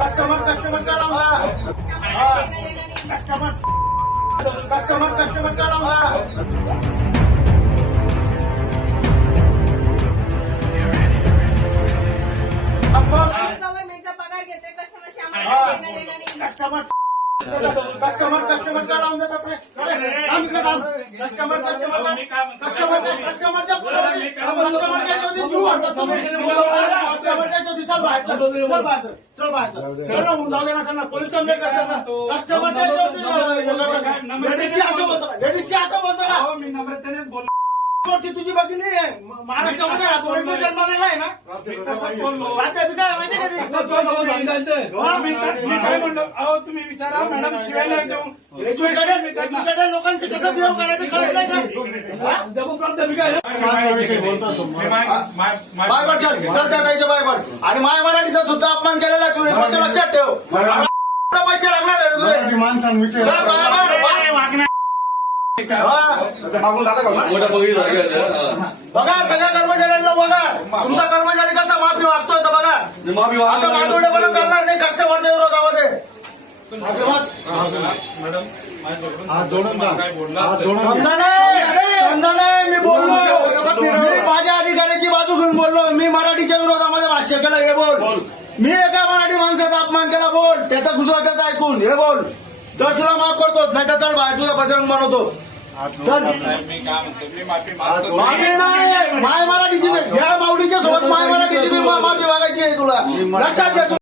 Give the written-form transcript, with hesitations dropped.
Customer का लाऊंगा customer का लाऊंगा गव्हर्नमेंट का पगार घेते कस्टमरशी आम्हाला देणं देणं नाही. कस्टमर का लावून देतात रे. थांब इकडे थांब. कस्टमरच्या कस्टमरच्या ज्योती जीव वाढतात तुम्ही. कस्टमरच्या ज्योती चल बाहेर चल बाहेर चल ना जाऊ दे ना त्यांना पोलीस कंप्लेंट करतात ना. कस्टमरच्या ज्योती लेडीजशी असं बोलतो का मी नम्रतेनेच बोललो. तुझी भगिनी आहे महाराष्ट्रामध्ये राहतो जन्माला आहे ना राहते काय माहिती मी काय म्हणलो अहो तुम्ही विचारा मॅडम शिवायला देऊ एज्युकेटेड लोकांशी कसं बिहेव करायचं कळत नाही बायबट चल त्या ताईचं बायबट आणि माय मराठीचा सुद्धा अपमान केलेला तू एक गोष्ट लक्षात ठेव पैसे लागणार बघा सगळ्या कर्मचाऱ्यांना बघा तुमचा कर्मचारी कसा माफी मागतोय तर बघा असं मागवडेपणा करणार नाही कस्टमरच्या विरोधामध्ये मी बोललो मी माझ्या अधिकाऱ्याची बाजू घेऊन बोललो मी मराठीच्या विरोधामध्ये भाष्य केलं हे बोल मी एका मराठी माणसाचा अपमान केला बोल त्याचा गुजराताचा ऐकून हे बोल तर तुला माफ करतो नाही तर चल बाहेर तुझा बजरंग बनवतो चल माफी नाही माय मराठीची या माऊलीच्या सोबत माय मराठीची माफी मागायची आहे तुला लक्षात घे.